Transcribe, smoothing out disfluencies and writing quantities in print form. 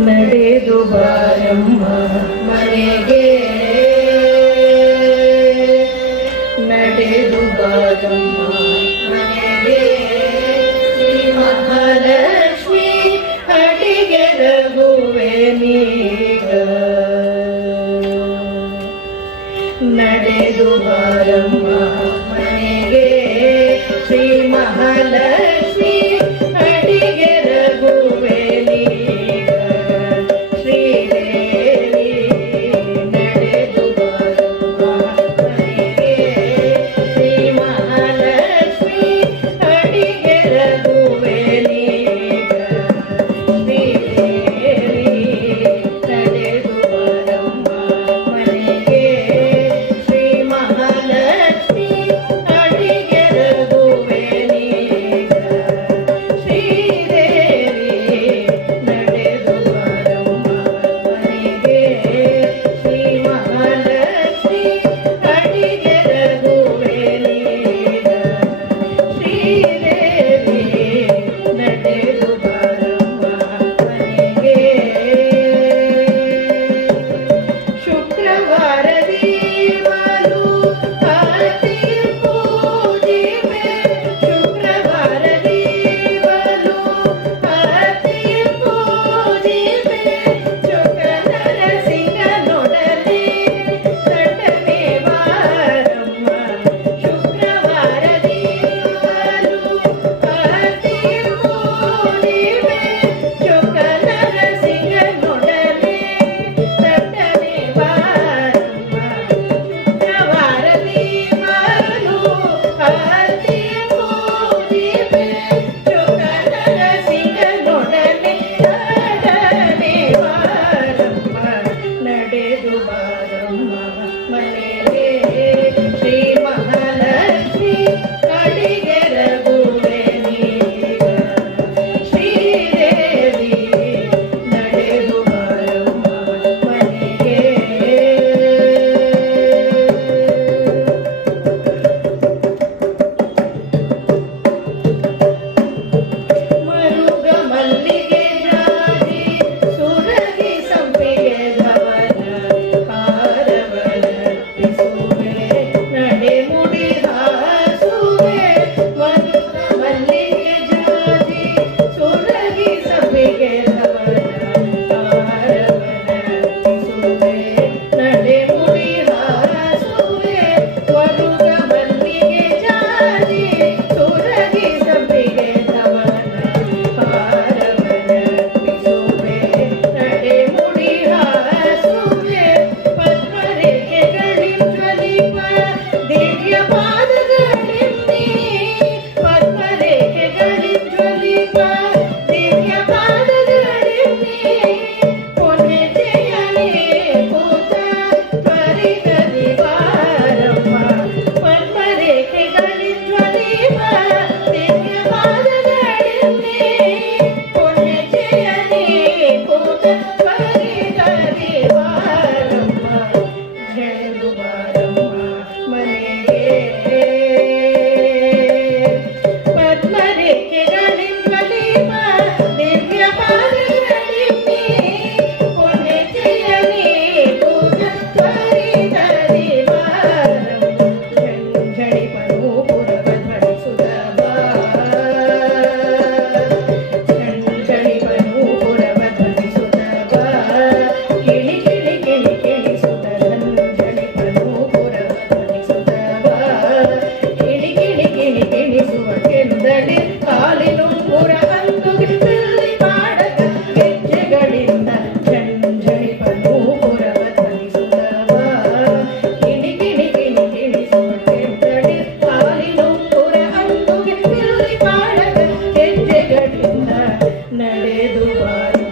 ನಡೆದು ಬಾರಮ್ಮ ಮನೆಗೆ ನಡೆದು ಬಾರಮ್ಮ ಮನೆಗೆ ಶ್ರೀ ಮಹಾಲಕ್ಷ್ಮಿ ಅಡಿಗೆ ರಘುವೆ ನೀಗ ನಡೆದು ಬಾರಮ್ಮ ಮನೆಗೆ ಶ್ರೀ ಮಹಾಲಕ್ಷ್ಮಿ ಅಡಿಗೆ ರಘುವೆ ನೀಗ ಶ್ರೀದೇವಿ ನಡೆದು ಬಾರಮ್ಮ ಮನೆಗೆ ಶ್ರೀ ಮಹಾಲಕ್ಷ್ಮಿ ಅಡಿಗೆ ರಘುವೆ ನೀಗ ಶ್ರೀದೇವಿ ನಡೆದು ಬಾರಮ್ಮ ಮನೆಗೆ ಶ್ರೀ ಮಹಾಲಕ್ಷ್ಮಿ ಅಡಿಗೆ ರಘುವೆ ನೀಗ ಶ್ರೀದೇವಿ ನಡೆದು ಬಾರಮ್ಮ ಮನೆಗೆ ಶ್ರೀ ಮಹಾಲಕ್ಷ್ಮಿ ಅಡಿಗೆ ರಘುವೆ ನೀಗ ಶ್ರೀದೇವಿ ನಡೆದು ಬಾರಮ್ಮ ಮನೆಗೆ ಶುಕ್ರವಾರದಿ ಮಾಲು ಆರತಿಯ ಪೂಜಿವೆ ಶುಕ್ರವಾರದಿ ಮಾಲು ಆರತಿಯ ಪೂಜಿವೆ ಚೊಕ್ಕನರ ಸಿಂಗನೊಡನೆ ತಟ್ಟನೆ ಬಾರಮ್ಮ ಶುಕ್ರವಾರದಿ ಮಾಲು ಆರತಿಯ ಪೂಜಿವೆ ಚೊಕ್ಕನರ ಸಿಂಗನೊಡನೆ ತಟ್ಟನೆ ಬಾರಮ್ಮ ಶುಕ್ರವಾರದಿ ಮಾಲು ಆರತಿಯ ಪೂಜಿವೆ ಚೊಕ್ಕನರ ಸಿಂಗನೊಡನೆ ತಟ್ಟನೆ ಬಾರಮ್ಮ ನಡೆದು ಬಾರಮ್ಮ ಮನೆಗೆ ಶ್ರೀ ಮಹಾಲಕ್ಷ್ಮಿ ಅಡಿಗೆ ರಘುವೆ ನೀಗ ಶ್ರೀದೇವಿ ನಡೆದು ಬಾರಮ್ಮ ಮನೆಗೆ ಮರುಗ ಮಲ್ಲಿಗೆ ಜಾಜಿ ಸುರಗಿ ಸಂಪಿಗೆ ಧವನ ಹಾರವನರ್ಪಿಸುವೆ ನಡೆ ಮುಡಿ ಹಾಸುವೆ ಮರುಗ ಮಲ್ಲಿಗೆ ಜಾಜಿ ಸುರಗಿ ಸಂಪಿಗೆ ಧವನ ಹಾರವನರ್ಪಿಸುವೆ ನಡೆ ಮುಡಿ ಹಾಸುವೆ ಮರುಗ ಮಲ್ಲಿಗೆ ಜಾಜಿ ಸುರಗಿ ಸಂಪಿಗೆ ಧವನ ಹಾರವನರ್ಪಿಸುವೆ ನಡೆ ಮುಡಿ ಹಾಸುವೆ ಪದ್ಮರೇಖೆಗಳಿಂದಲಿಪ ದಿವ್ಯ ಪಾದಗಳಿಂದಿ ಪದ್ಮರೇಖೆಗಳಿಂದಲಿಪ ದಿವ್ಯ ಪಾದಗಳಿಂದಿ ಪುಣ್ಯಜಯನೇ ಪೂತ ತ್ವರಿತದಿ ಬಾರಮ್ಮ ಪದ್ಮರೇಖೆಗಳಿಂದಲಿಪ ದಿವ್ಯ ಪಾದಗಳಿಂದಿ ಪುಣ್ಯಜಯನೇ ಪೂತ ತ್ವರಿತದಿ ಬಾರಮ್ಮ ನಡೆದು ಬಾರಮ್ಮ ಮನೆಗೆ ಪದ್ಮರೇಖೆಗಳಿಂದಲಿಪ ದಿವ್ಯ ಪಾದಗಳಿಂದಿ ಪುಣ್ಯಜಯನೇ ಪೂತ ತ್ವರಿತದಿ ಬಾರಮ್ಮ ಝಣಿಪನು ಪುರವ ಧ್ವನಿಸುತ್ತ ಬಾ ಝಣಿಪನು ಪುರವ ಧ್ವನಿಸುತ್ತ ಬಾ ಕಿಳಿ ಕಿಳಿ ಕಿಳಿ ಕಿಳಿಸುತ್ತ ಝಣಿಪನು ಪುರವ ಧ್ವನಿಸುತ್ತ ಬಾ ಕಿಳಿ ಕಿಳಿ ಕಿಳಿ ಕಿಳಿಸುವ ಕೆಂದಡಿ ಕಾಲಿನು ಪುರ ಅಂದುಗೆ ಬಿಲ್ಲಿ ಮಾಡದ ಗೆಜ್ಜೆಗಳಿಂದ ಝಣಿಪನು ಪುರವ ಧ್ವನಿಸುತ್ತ ಬಾ ಕಿಳಿ ಕಿಳಿ ಕಿಳಿ ಕಿಳಿಸುವ ಕೆಂದಡಿ ಕಾಲಿನು ಪುರ ಅಂದುಗೆ ಬಿಲ್ಲಿ ಮಾಡದ ಗೆಜ್ಜೆಗಳಿಂದ ನಡೆದು ಬಾರಮ್ಮ